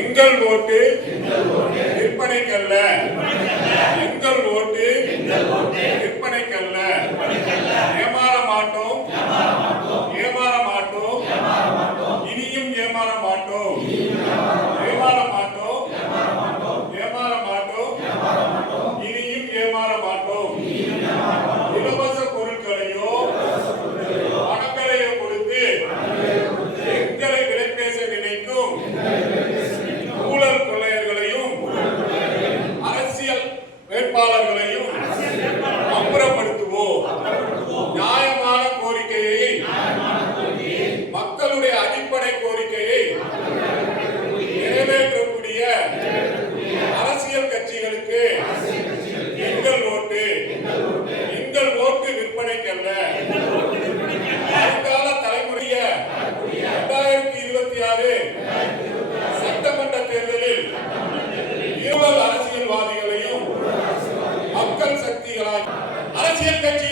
எங்கள் ஓட்டு விற்பனைக்கல்ல. எங்கள் ஓட்டு விற்பனைக்கல்ல. ஏமாற மாட்டோம், ஏமாற மாட்டோம், இனியும் ஏமாற மாட்டோம், ஏமாற மாட்டோம், ஏமாற மாட்டோம், இனியும் ஏமாற மாட்டோம். இலவச பொருட்களையோ பணங்களையோ கொடுத்து எங்களை விலை பேச நினைக்கும் ஊழல் கொள்ளையர்களையும் அரசியல் வேட்பாளர்களையும் அப்புறப்படுத்துவோம். நியாயமான கோரிக்கையை, மக்களுடைய அடிப்படை கோரிக்கையை நிறைவேற்றக்கூடிய அரசியல் கட்சிகளுக்கு எங்கள் ஓட்டு, எங்கள் ஓட்டு விற்பனைக்கல்ல. வருங்கால தலைமுறைய 2026 சட்டமன்ற தேர்தலில் ஊழல் அரசியல்வாதிகளையும் மக்கள் சக்திகளாய் அரசியல் கட்சி